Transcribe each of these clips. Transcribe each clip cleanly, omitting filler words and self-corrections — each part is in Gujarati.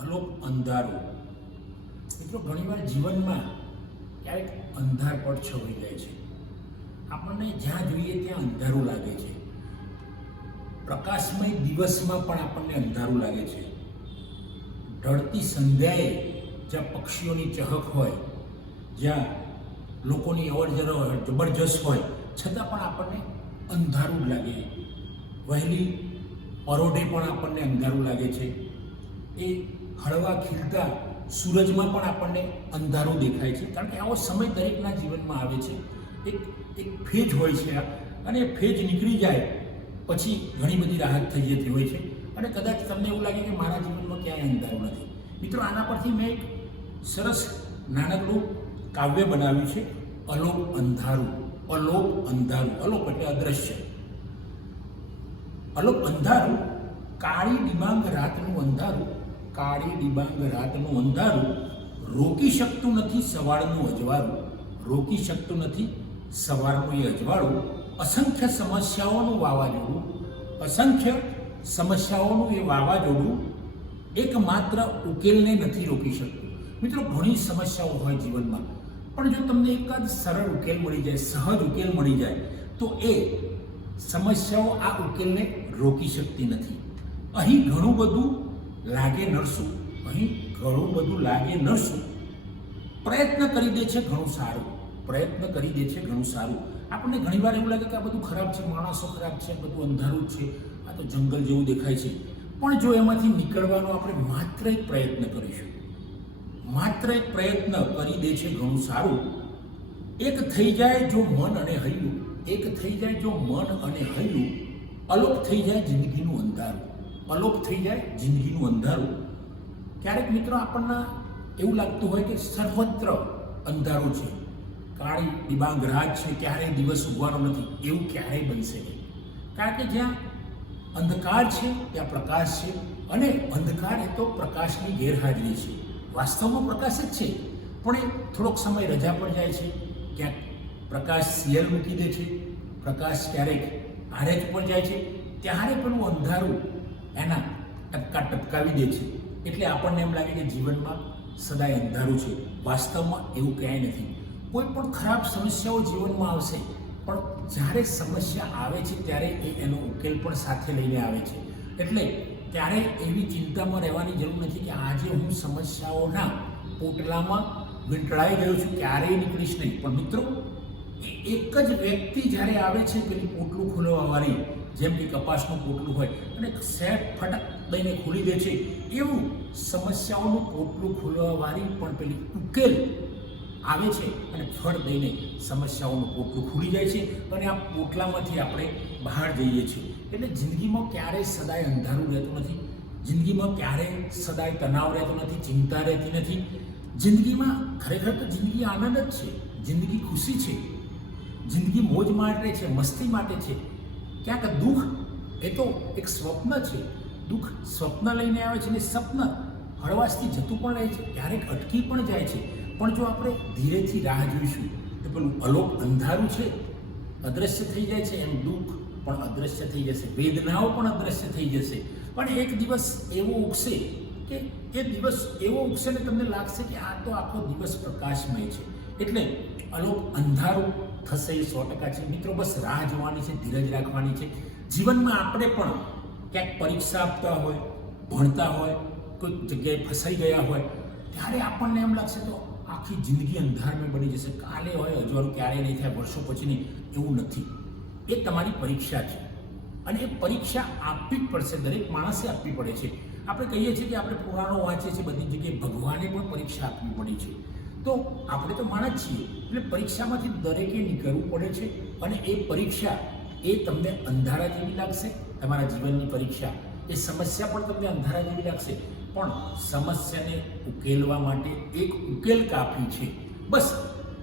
અલોપ અંધારું. મિત્રો ઘણીવાર જીવનમાં ક્યારેક અંધારપટ છવાઈ જાય છે. આપણને જ્યાં જોઈએ ત્યાં અંધારું લાગે છે. પ્રકાશમય દિવસમાં પણ આપણને અંધારું લાગે છે. ઢળતી સંધ્યાએ જ્યાં પક્ષીઓની ચહક હોય, જ્યાં લોકોની અવરજવર જબરજસ્ત હોય, છતાં પણ આપણને અંધારું જ લાગે. વહેલી પરોઢે પણ આપણને અંધારું લાગે છે. એ હળવા ખીલતા સૂરજમાં પણ આપણને અંધારું દેખાય છે, કારણ કે આવો સમય દરેકના જીવનમાં આવે છે. એક ફેજ હોય છે અને એ ફેજ નીકળી જાય પછી ઘણી બધી રાહત થઈ જતી હોય છે અને કદાચ તમને એવું લાગે કે મારા જીવનમાં ક્યાંય અંધારું નથી. મિત્રો, આના પરથી મેં એક સરસ નાનકડું કાવ્ય બનાવ્યું છે, અલોપ અંધારું. અલોપ અંધારું, અલોપ એટલે અદ્રશ્ય. અલોપ અંધારું, કાળી ડિબાંગ રાતનું અંધારું, કાળી ડિબાંગ રાતનું અંધારું, રોકી શકતું નથી સવારનું અજવાળું, રોકી શકતું નથી સવારનું એ અજવાળું, અસંખ્ય સમસ્યાઓનું વાવાઝોડું, અસંખ્ય સમસ્યાઓનું એ વાવાઝોડું એકમાત્ર ઉકેલને નથી રોકી શકતું. મિત્રો, ઘણી સમસ્યાઓ હોય જીવનમાં, પણ જો તમને એકાદ સરળ ઉકેલ મળી જાય, સહજ ઉકેલ મળી જાય, તો એ સમસ્યાઓ આ ઉકેલને રોકી શકતી નથી. અહીં ઘણું બધું લાગે નરસું, અહીં ઘણું બધું લાગે નરસું, પ્રયત્ન કરી દે છે ઘણું સારું, પ્રયત્ન કરી દે છે ઘણું સારું. આપણને ઘણીવાર એવું લાગે કે આ બધું ખરાબ છે, માણસો ખરાબ છે, બધું અંધારું છે, આ તો જંગલ જેવું દેખાય છે. પણ જો એમાંથી નીકળવાનો આપણે માત્ર એક પ્રયત્ન કરીશું, માત્ર એક પ્રયત્ન કરી દે છે ઘણું સારું. એક થઈ જાય જો મન અને હૈયું, એક થઈ જાય જો મન અને હૈયું, અલોપ થઈ જાય જિંદગીનું અંધારું, અલોપ થઈ જાય જિંદગીનું અંધારું. ક્યારેક મિત્રો આપણને એવું લાગતું હોય કે સર્વત્ર અંધારું છે, કાળી ડિબાંગ રાત છે, ક્યારેય દિવસ ઉગવાનો નથી. એવું ક્યારેય બનશે નહીં, કારણ કે જ્યાં અંધકાર છે ત્યાં પ્રકાશ છે, અને અંધકાર એ તો પ્રકાશની ગેરહાજરી છે. વાસ્તવમાં પ્રકાશ જ છે, પણ એ થોડોક સમય રજા પર જાય છે. ક્યાંક પ્રકાશ સિયલ મૂકી દે છે, પ્રકાશ ક્યારેક આરેજ પર જાય છે, ત્યારે પેલું અંધારું એના ટપકાવી દે છે. એટલે આપણને એમ લાગે કે જીવનમાં સદાય અંધારું છે. વાસ્તવમાં એવું ક્યાંય નથી. કોઈ પણ ખરાબ સમસ્યાઓ જીવનમાં આવશે, પણ જ્યારે સમસ્યા આવે છે ત્યારે એનો ઉકેલ પણ સાથે લઈને આવે છે. એટલે ત્યારે એવી ચિંતામાં રહેવાની જરૂર નથી કે આજે હું સમસ્યાઓના પોટલામાં વીંટળાઈ ગયો છું, ક્યારેય નીકળીશ નહીં. પણ મિત્રો, એક જ વ્યક્તિ જ્યારે આવે છે પેલી પોટલું ખોલવાવાળી, જેમ કે કપાસનું પોટલું હોય અને સેટ ફટક દઈને ખોલી દે છે, એવું સમસ્યાઓનું પોટલું ખોલવાવાળી પણ પેલી ઉકેલ આવે છે અને ફળ દઈને સમસ્યાઓનું પોટલું ખુલી જાય છે અને આ પોટલામાંથી આપણે બહાર જઈએ છીએ. એટલે જિંદગીમાં ક્યારેય સદાય અંધારું રહેતું નથી, જિંદગીમાં ક્યારેય સદાય તણાવ રહેતો નથી, ચિંતા રહેતી નથી. જિંદગીમાં ખરેખર તો જિંદગી આનંદ જ છે, જિંદગી ખુશી છે, જિંદગી મોજ માટે છે, મસ્તી માટે છે. ક્યાંક દુઃખ એ તો એક સ્વપ્ન છે, દુઃખ સ્વપ્ન લઈને આવે છે અને સ્વપ્ન હળવાશથી જતું પણ રહે છે, ક્યારેક અટકી પણ જાય છે. પણ જો આપણે ધીરેથી રાહ જોઈશું તો પેલું અલોપ અંધારું છે અદૃશ્ય થઈ જાય છે, એમ દુઃખ પણ અદૃશ્ય થઈ જશે, વેદનાઓ પણ અદૃશ્ય થઈ જશે. પણ એક દિવસ એવો ઉગશે કે એ દિવસ એવો ઉગશે ને તમને લાગશે કે આ તો આખો દિવસ પ્રકાશમય છે. એટલે અલોપ અંધારું થશે એ 100% છે. મિત્રો, બસ રાહ જોવાની છે, ધીરજ રાખવાની છે. જીવનમાં આપણે પણ ક્યાંક પરીક્ષા આપતા હોય, ભણતા હોય, કોઈક જગ્યાએ ફસાઈ ગયા હોય, ત્યારે આપણને એમ લાગશે તો આખી જિંદગી અંધારમય બની જશે, કાલે હોય અજવાળું ક્યારેય નહીં થાય, વર્ષો પછી નહીં. એવું નથી. એ તમારી પરીક્ષા છે અને એ પરીક્ષા આપવી જ પડશે, દરેક માણસે આપવી પડે છે. આપણે કહીએ છીએ કે આપણે પુરાણો વાંચીએ છીએ, બધી જગ્યાએ ભગવાને પણ પરીક્ષા આપવી પડે છે. તો આપણે તો માણસ છીએ, એટલે પરીક્ષામાંથી દરેકે નીકળવું પડે છે. અને એ પરીક્ષા એ તમને અંધારા જેવી લાગશે, તમારા જીવનની પરીક્ષા, એ સમસ્યા પણ તમને અંધારા જેવી લાગશે, પણ સમસ્યાને ઉકેલવા માટે એક ઉકેલ કાફી છે. બસ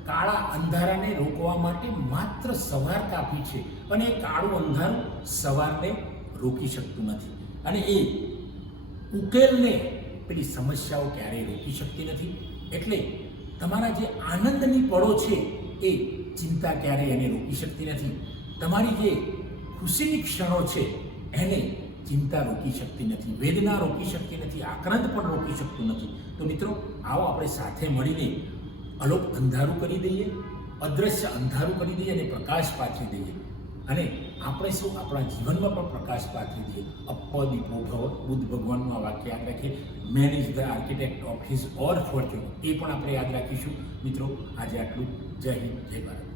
કાળા અંધારાને રોકવા માટે માત્ર સવાર કાફી છે, અને એ કાળું અંધારું સવારને રોકી શકતું નથી. અને એ ઉકેલને પેલી સમસ્યાઓ ક્યારેય રોકી શકતી નથી. એટલે તમારા જે આનંદની પળો છે એ ચિંતા ક્યારેય એને રોકી શકતી નથી. તમારી જે ખુશીની ક્ષણો છે એને ચિંતા રોકી શકતી નથી, વેદના રોકી શકતી નથી, આક્રાંત પણ રોકી શકતું નથી. તો મિત્રો, આવો આપણે સાથે મળીને અલોપ અંધારું કરી દઈએ, અદ્રશ્ય અંધારું કરી દઈએ અને પ્રકાશ પાથરી દઈએ. અને આપણે સૌ આપણા જીવનમાં પણ પ્રકાશ પાથરી દઈએ. અપદીપો ભવ, બુદ્ધ ભગવાનનું આ વાક્ય યાદ રાખીએ. Man is the architect of his own fortune, એ પણ આપણે યાદ રાખીશું. મિત્રો, આજે આટલું. જય હિન્દ, જય ભારત.